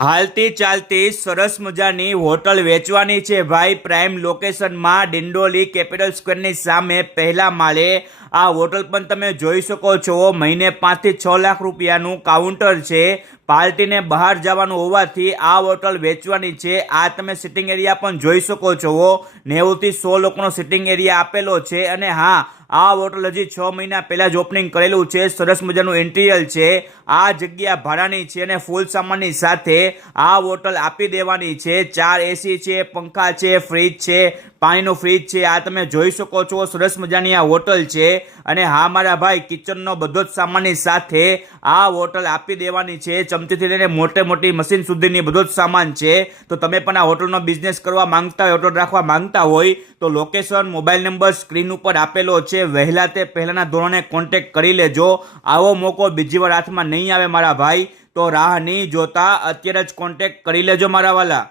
હાલતી ચાલતી સરસ મજાની હોટલ વેચવાની છે ભાઈ. પ્રાઇમ લોકેશનમાં ડિંડોલી કેપિટલ સ્ક્વેરની સામે પહેલા માળે આ હોટલ પણ તમે જોઈ શકો છો. મહિને 5 થી 6 લાખ રૂપિયાનું કાઉન્ટર છે. પાર્ટીને બહાર જવાનું હોવાથી આ હોટલ વેચવાની છે. આ તમે સિટિંગ એરિયા પણ જોઈ શકો છો. 90 થી 100 લોકોનો સિટિંગ એરિયા આપેલો છે. અને હા, આ હોટલ હજી 6 મહિના પહેલા જ ઓપનિંગ કરેલું છે. સરસ મજાનું ઇન્ટિરિયર છે. આ જગ્યા ભાડાની છે અને ફૂલ સામાનની સાથે આ હોટલ આપી દેવાની છે. 4 એસી છે, પંખા છે, ફ્રીજ છે, પાણીનું ફ્રીજ છે. આ તમે જોઈ શકો છો. સરસ મજાની આ હોટલ છે. અને હા મારા ભાઈ, કિચનનો બધો જ સામાનની સાથે આ હોટલ આપી દેવાની છે. ચમચીથી લઈને મોટી મશીન સુધીની બધો જ સામાન છે. તો તમે પણ આ હોટલનો બિઝનેસ કરવા માંગતા હોય, હોટલ રાખવા માંગતા હોય તો લોકેશન, મોબાઈલ નંબર સ્ક્રીન ઉપર આપેલો છે. વહેલા તે પહેલાના ધોરણે કોન્ટેક્ટ કરી લેજો. આવો મોકો બીજી વાર હાથમાં નહીં આવે મારા ભાઈ. તો રાહ નહીં જોતા અત્યારે જ કોન્ટેક્ટ કરી લેજો મારા વાલા.